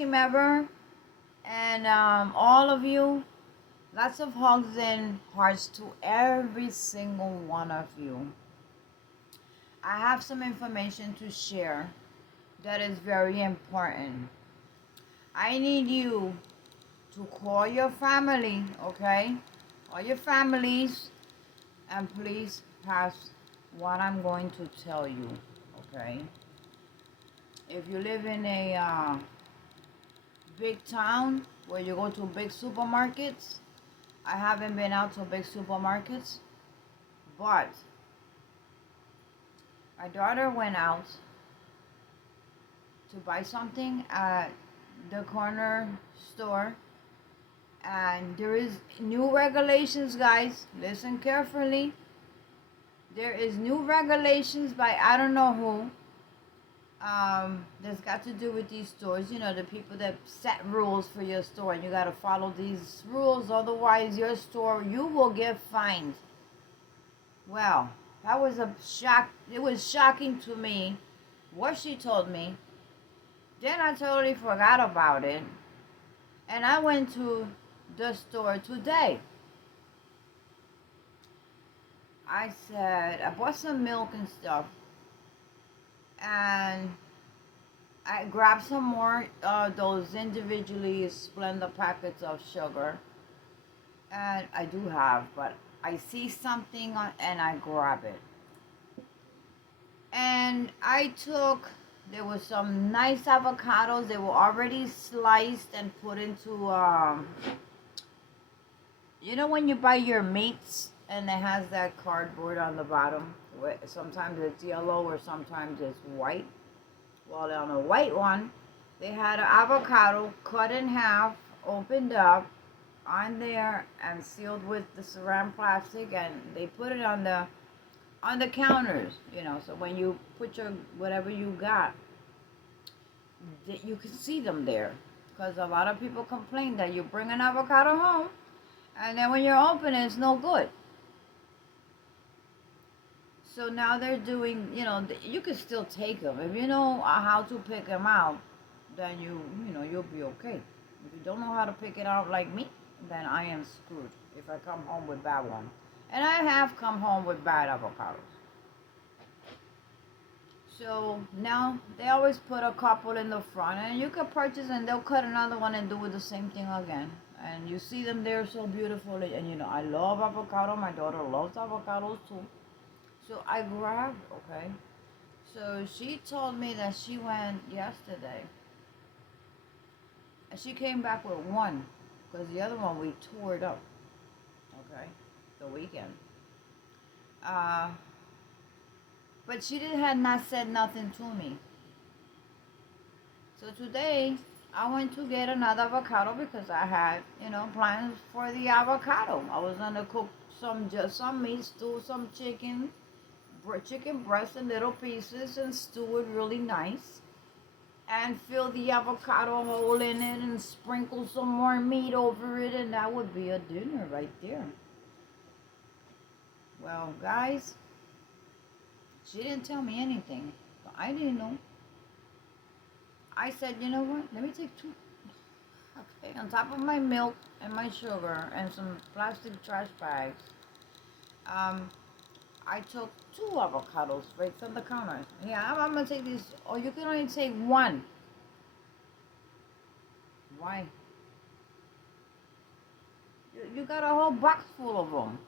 team ever. And all of you, lots of hugs and hearts to every single one of you. I have some information to share that is very important. I need you to call your family, okay? All your families, and please pass what I'm going to tell you, okay? If you live in a big town where you go to big supermarkets, I haven't been out to big supermarkets, but my daughter went out to buy something at the corner store, and there is new regulations, guys. Listen carefully. There is new regulations by I don't know who. That's got to do with these stores. You know, the people that set rules for your store, and you got to follow these rules. Otherwise, your store, you will get fined. Well, that was a shock. It was shocking to me what she told me. Then I totally forgot about it. And I went to the store today. I said, I bought some milk and stuff. And I grabbed some more those individually Splenda packets of sugar. And I do have, but I see something and I grab it. And I took, there was some nice avocados. They were already sliced and put into, you know when you buy your meats and it has that cardboard on the bottom? Sometimes it's yellow or sometimes it's white. Well, on the white one, they had an avocado cut in half, opened up on there and sealed with the saran plastic, and they put it on the counters, you know, so when you put your whatever you got, you can see them there. Because a lot of people complain that you bring an avocado home and then when you're opening it's no good. So now they're doing, you know, you can still take them. If you know how to pick them out, then you know, you'll be okay. If you don't know how to pick it out like me, then I am screwed if I come home with bad one. And I have come home with bad avocados. So now they always put a couple in the front, and you can purchase and they'll cut another one and do the same thing again. And you see them there so beautifully. And you know, I love avocado. My daughter loves avocados too. So I grabbed, okay. So she told me that she went yesterday. And she came back with one. Because the other one we tore it up. Okay. The weekend. But she had not said nothing to me. So today, I went to get another avocado because I had, you know, plans for the avocado. I was gonna cook just some meat, stew some chicken breast in little pieces and stew it really nice. And fill the avocado hole in it and sprinkle some more meat over it, and that would be a dinner right there. Well, guys, she didn't tell me anything. So I didn't know. I said, you know what? Let me take two. Okay, on top of my milk and my sugar and some plastic trash bags, I took two avocados right from the counter. Yeah, I'm gonna take these. Oh, you can only take one. Why? You got a whole box full of them.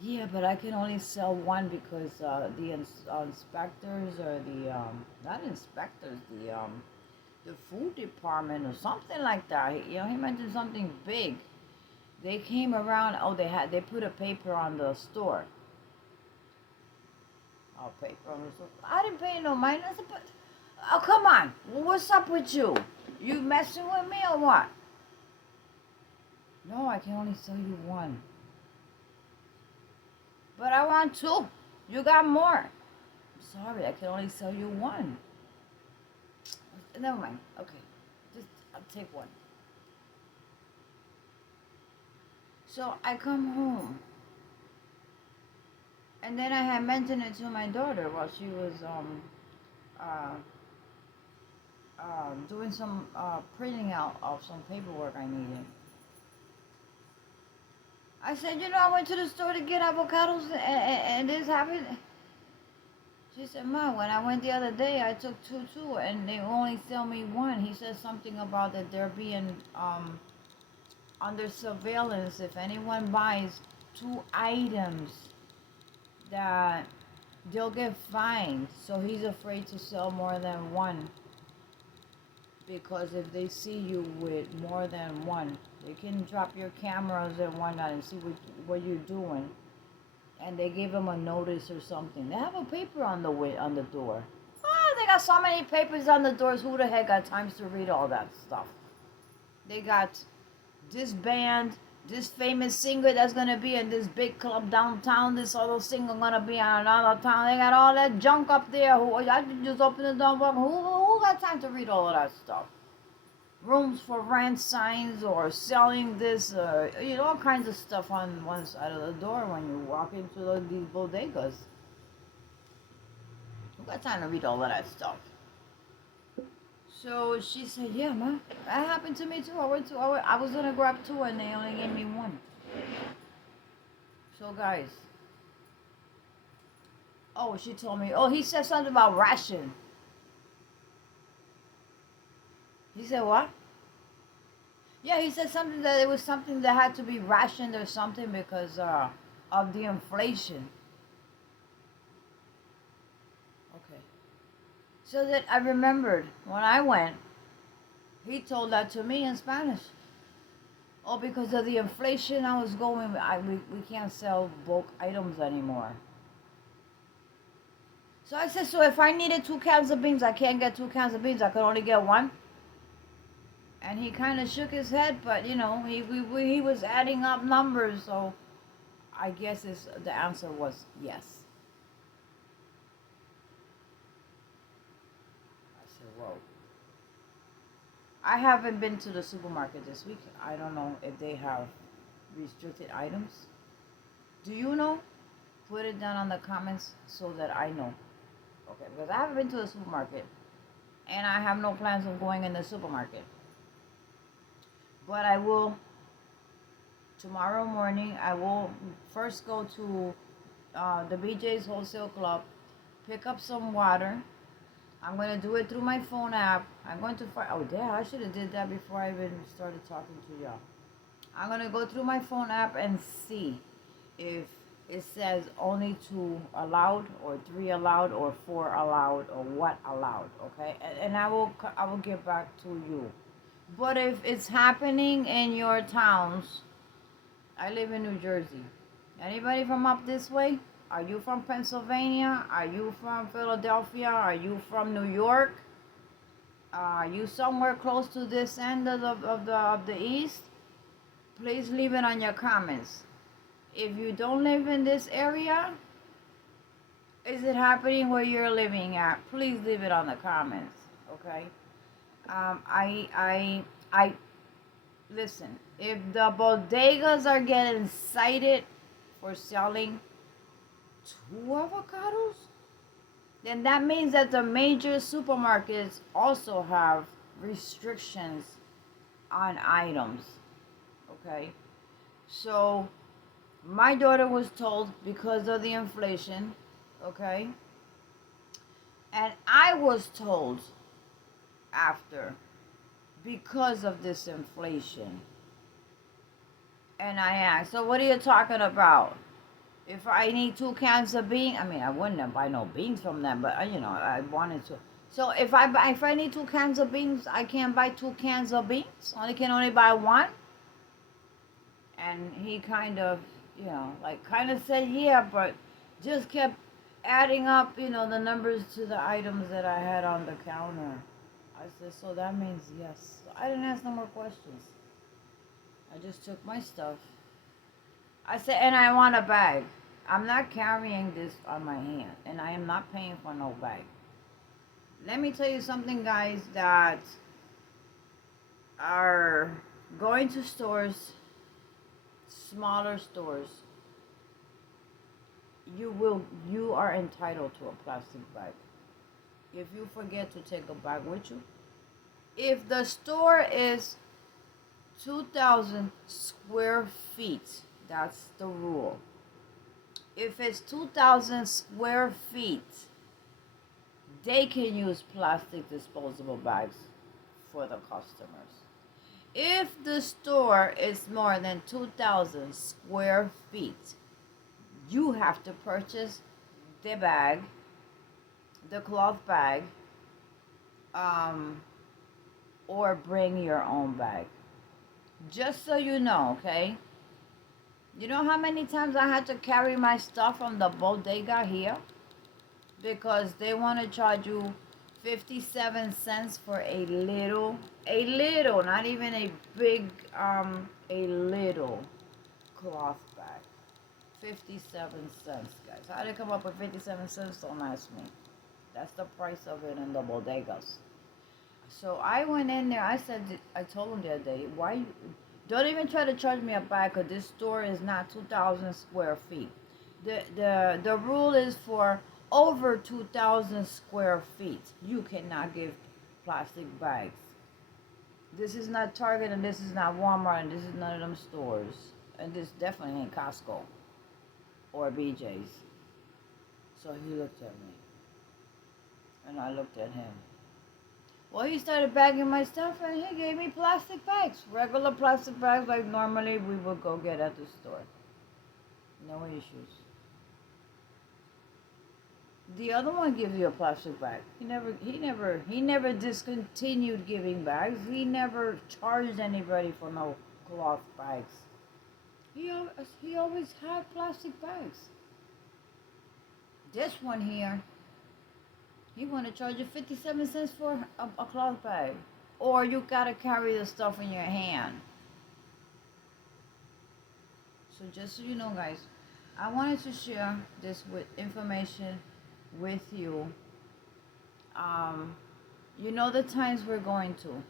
Yeah, but I can only sell one because the inspectors or the not inspectors, the food department or something like that. You know, he mentioned something big. They came around. Oh, they put a paper on the store. Oh, paper on the store. I didn't pay no mind. I said, but oh, come on. What's up with you? You messing with me or what? No, I can only sell you one. But I want two. You got more. I'm sorry, I can only sell you one. Never mind. Okay. Just I'll take one. So I come home. And then I had mentioned it to my daughter while she was uh doing some printing out of some paperwork I needed. I said, I went to the store to get avocados and this happened. She said, Ma, when I went the other day, I took two too, and they only sell me one. He said something about that they're being under surveillance. If anyone buys two items, that they'll get fined. So he's afraid to sell more than one, because if they see you with more than one, they can drop your cameras and whatnot and see what you're doing. And they give him a notice or something. They have a paper on the door. Oh, they got so many papers on the doors. Who the heck got times to read all that stuff? They got this band, this famous singer that's gonna be in this big club downtown. This other singer gonna be in another town. They got all that junk up there. I just open the door. Who got time to read all of that stuff? Rooms for rent signs or selling this, all kinds of stuff on one side of the door when you walk into these bodegas. Who got time to read all of that stuff? So she said, yeah, ma, that happened to me too. I was gonna grab two and they only gave me one. So guys, she told me, he said something about ration. He said what? Yeah, he said something that it was something that had to be rationed or something because of the inflation. Okay. So that I remembered when I went, he told that to me in Spanish. Oh, because of the inflation, I was going, we can't sell bulk items anymore. So I said, so if I needed 2 cans of beans, I can't get 2 cans of beans. I could only get one. And he kind of shook his head, but he was adding up numbers, so I guess the answer was yes. I said, whoa. I haven't been to the supermarket this week. I don't know if they have restricted items. Do you know? Put it down on the comments so that I know. Okay, because I haven't been to the supermarket, and I have no plans of going in the supermarket. But I will, tomorrow morning, I will first go to the BJ's Wholesale Club, pick up some water. I'm going to do it through my phone app. I'm going to find, I should have did that before I even started talking to y'all. I'm going to go through my phone app and see if it says only 2 allowed or 3 allowed or 4 allowed or what allowed, okay? And I will get back to you. But if it's happening in your towns, I live in New Jersey. Anybody from up this way? Are you from Pennsylvania? Are you from Philadelphia? Are you from New York? Are you somewhere close to this end of the east? Please leave it on your comments. If you don't live in this area, is it happening where you're living at? Please leave it on the comments, okay? I listen. If the bodegas are getting cited for selling 2 avocados, then that means that the major supermarkets also have restrictions on items. Okay, so my daughter was told because of the inflation. Okay, and I was told after because of this inflation. And I asked, so what are you talking about? If I need 2 cans of beans, I wouldn't buy no beans from them, but I wanted to. So if I need 2 cans of beans, I can't buy 2 cans of beans. I can only buy one. And he kind of, said yeah, but just kept adding up, the numbers to the items that I had on the counter. I said, so that means yes. So I didn't ask no more questions. I just took my stuff. I said, and I want a bag. I'm not carrying this on my hand, and I am not paying for no bag. Let me tell you something, guys, that are going to stores, smaller stores. You are entitled to a plastic bag. If you forget to take a bag with you, If the store is 2,000 square feet, that's the rule. If it's 2,000 square feet, they can use plastic disposable bags for the customers. If the store is more than 2,000 square feet, you have to purchase the bag, the cloth bag, um, or bring your own bag. Just so you know, okay? You know how many times I had to carry my stuff from the bodega here? Because they want to charge you 57 cents for a little, not even a big, a little cloth bag. 57 cents, guys. How did they come up with 57 cents? Don't ask me. That's the price of it in the bodegas. So I went in there. I told them the other day, why? Don't even try to charge me a bag, because this store is not 2,000 square feet. The rule is for over 2,000 square feet, you cannot give plastic bags. This is not Target, and this is not Walmart, and this is none of them stores. And this definitely ain't Costco or BJ's. So he looked at me, and I looked at him. Well, he started bagging my stuff, and he gave me plastic bags. Regular plastic bags like normally we would go get at the store. No issues. The other one gives you a plastic bag. He never discontinued giving bags. He never charged anybody for no cloth bags. He always had plastic bags. This one here, he want to charge you 57 cents for a cloth bag. Or you gotta carry the stuff in your hand. So just so you know, guys, I wanted to share this with information with you. You know the times we're going to.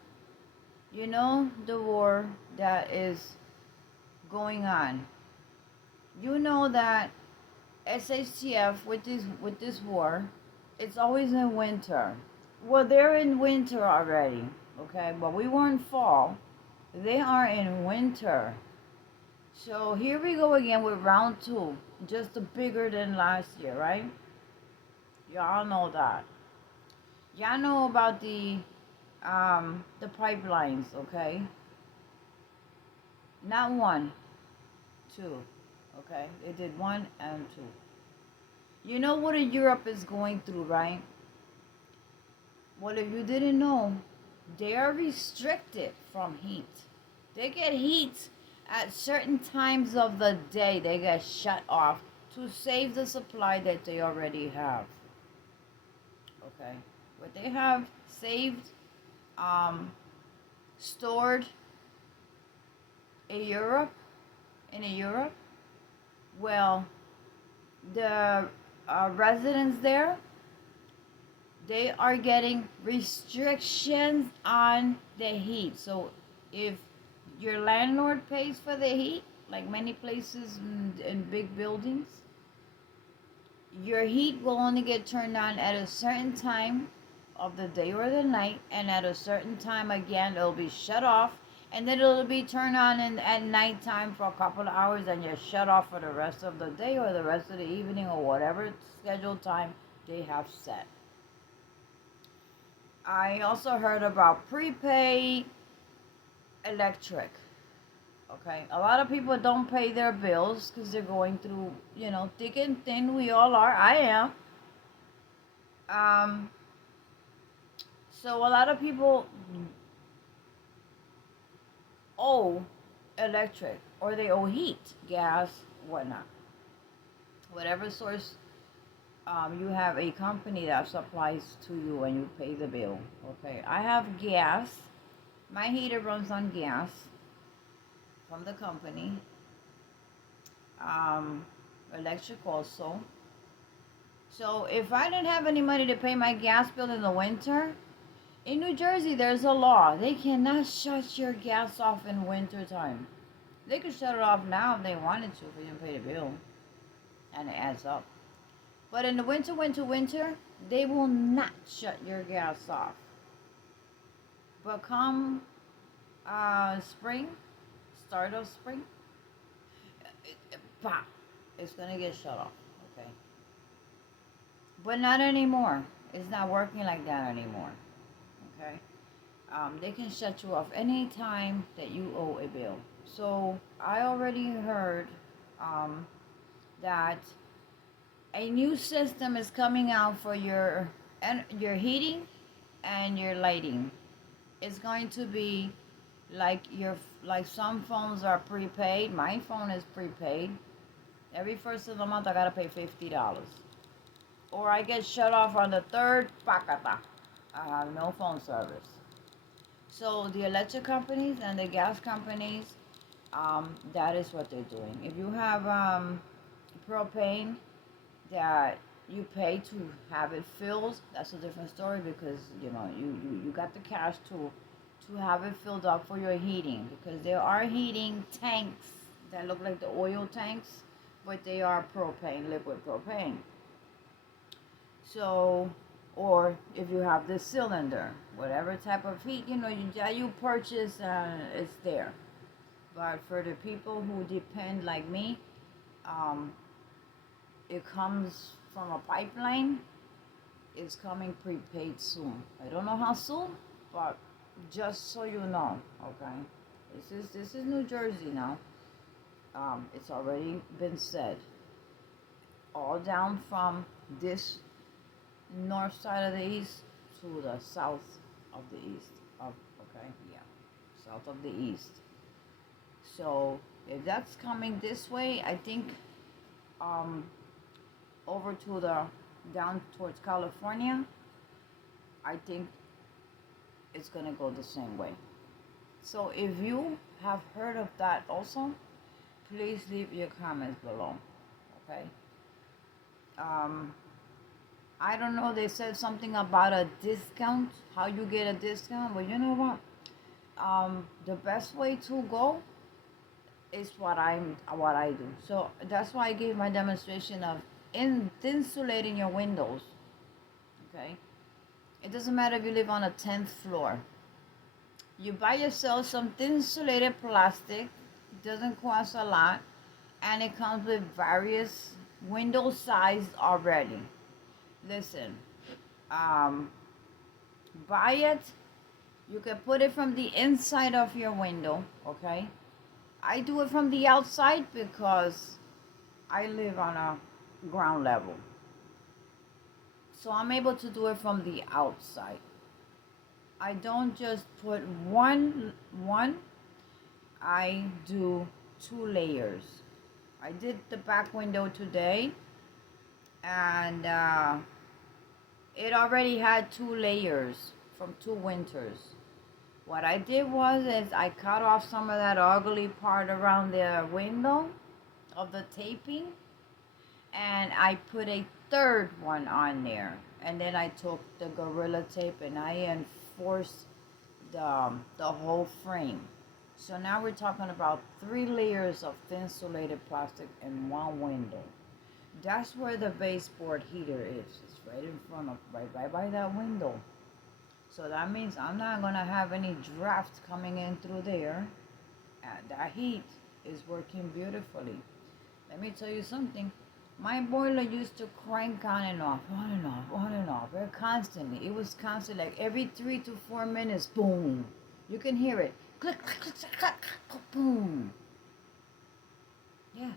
You know the war that is going on. You know that SHTF with this war, it's always in winter. Well, they're in winter already, okay? But we were in fall. They are in winter. So here we go again with round 2, just bigger than last year, right? Y'all know that. Y'all know about the pipelines, okay? Not 1, 2, okay? They did 1 and 2. You know what Europe is going through, right? Well, if you didn't know, they are restricted from heat. They get heat at certain times of the day. They get shut off to save the supply that they already have. Okay? What they have saved, stored in Europe, well, the residents there, they are getting restrictions on the heat. So if your landlord pays for the heat, like many places in big buildings, your heat will only get turned on at a certain time of the day or the night, and at a certain time again it'll be shut off, and then it'll be turned on at nighttime for a couple of hours, and you're shut off for the rest of the day or the rest of the evening or whatever scheduled time they have set. I also heard about prepaid electric. Okay, a lot of people don't pay their bills because they're going through, thick and thin. We all are. I am. So a lot of people owe electric, or they owe heat, gas, whatnot. Whatever source, you have a company that supplies to you and you pay the bill. Okay, I have gas. My heater runs on gas from the company. Electric also. So if I didn't have any money to pay my gas bill in the winter, in New Jersey there's a law. They cannot shut your gas off in winter time. They could shut it off now if they wanted to, if you didn't pay the bill. And it adds up. But in the winter, they will not shut your gas off. But come spring, start of spring, pop, it's gonna get shut off. Okay, but not anymore. It's not working like that anymore. Okay, they can shut you off anytime that you owe a bill. So I already heard um, that a new system is coming out for your heating and your lighting. It's going to be like like some phones are prepaid. My phone is prepaid. Every first of the month I gotta pay $50. Or I get shut off on the third pakata. I have no phone service. So the electric companies and the gas companies, that is what they're doing. If you have propane that you pay to have it filled, that's a different story because you got the cash to have it filled up for your heating, because there are heating tanks that look like the oil tanks, but they are propane, liquid propane. So, or if you have the cylinder, whatever type of heat you purchase, it's there. But for the people who depend like me, um, it comes from a pipeline. It's coming prepaid soon. I don't know how soon, but just so you know, okay. This is New Jersey now. It's already been said. All down from this north side of the east to the south of the east. Of okay, yeah, south of the east. So if that's coming this way, I think um, over to the down towards California, I think it's gonna go the same way. So if you have heard of that also, please leave your comments below. Okay. Um, I don't know. They said something about a discount. How you get a discount? But you know what? The best way to go is what I do. So that's why I gave my demonstration of insulating your windows. Okay. It doesn't matter if you live on a 10th floor. You buy yourself some thin insulated plastic. It doesn't cost a lot, and it comes with various window sizes already. Listen, um, buy it. You can put it from the inside of your window, okay? I do it from the outside because I live on a ground level. So I'm able to do it from the outside. I don't just put one, I do 2 layers. I did the back window today, and it already had 2 layers from 2 winters. What I did was is I cut off some of that ugly part around the window of the taping, and I put a third one on there. And then I took the Gorilla Tape and I enforced the whole frame. So now we're talking about 3 layers of thin insulated plastic in one window. That's where the baseboard heater is. It's right in front of, right by that window. So that means I'm not gonna have any draft coming in through there. And that heat is working beautifully. Let me tell you something. My boiler used to crank on and off, on and off, on and off, very constantly. It was constant, like every 3 to 4 minutes, boom. You can hear it. Click, click, click, click, click, click, boom. Yeah.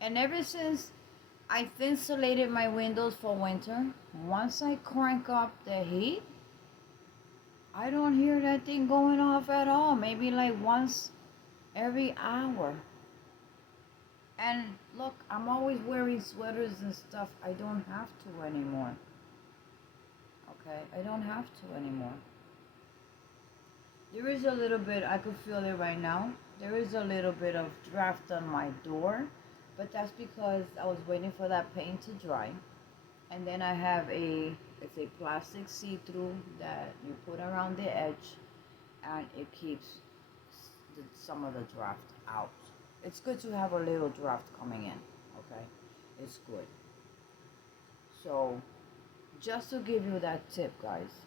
And ever since I insulated my windows for winter, once I crank up the heat, I don't hear that thing going off at all. Maybe like once every hour. And look, I'm always wearing sweaters and stuff. I don't have to anymore. Okay? I don't have to anymore. There is a little bit, I could feel it right now. There is a little bit of draft on my door. But that's because I was waiting for that paint to dry. And then I have it's a plastic see-through that you put around the edge. And it keeps some of the draft out. It's good to have a little draft coming in, okay? It's good. So, just to give you that tip, guys,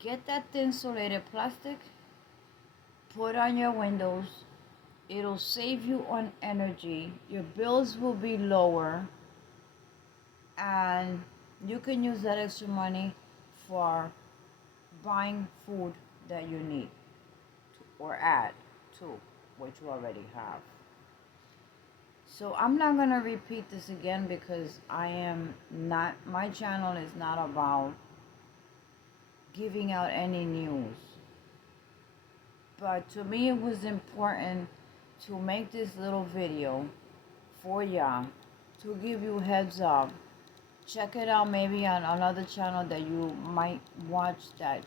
Get that insulated plastic, put on your windows. It'll save you on energy. Your bills will be lower, and you can use that extra money for buying food that you need or add to what you already have. So I'm not going to repeat this again because my channel is not about giving out any news. But to me it was important to make this little video for y'all to give you heads up. Check it out maybe on another channel that you might watch that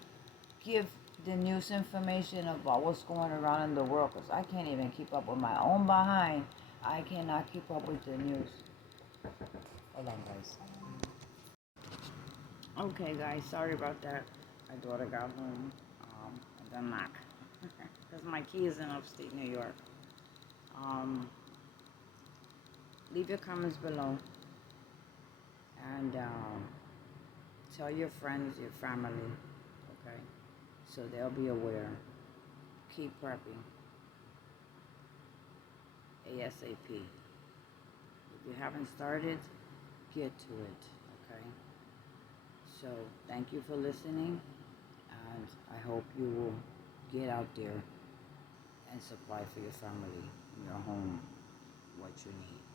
give the news information about what's going around in the world, because I can't even keep up with my own behind. I cannot keep up with the news. Hold on, guys. Okay, guys, sorry about that. My daughter got home and then knock because my key is in upstate New York. Leave your comments below and tell your friends, your family, okay, so they'll be aware. Keep prepping ASAP. If you haven't started, get to it, okay? So thank you for listening, and I hope you will get out there and supply for your family in your home what you need.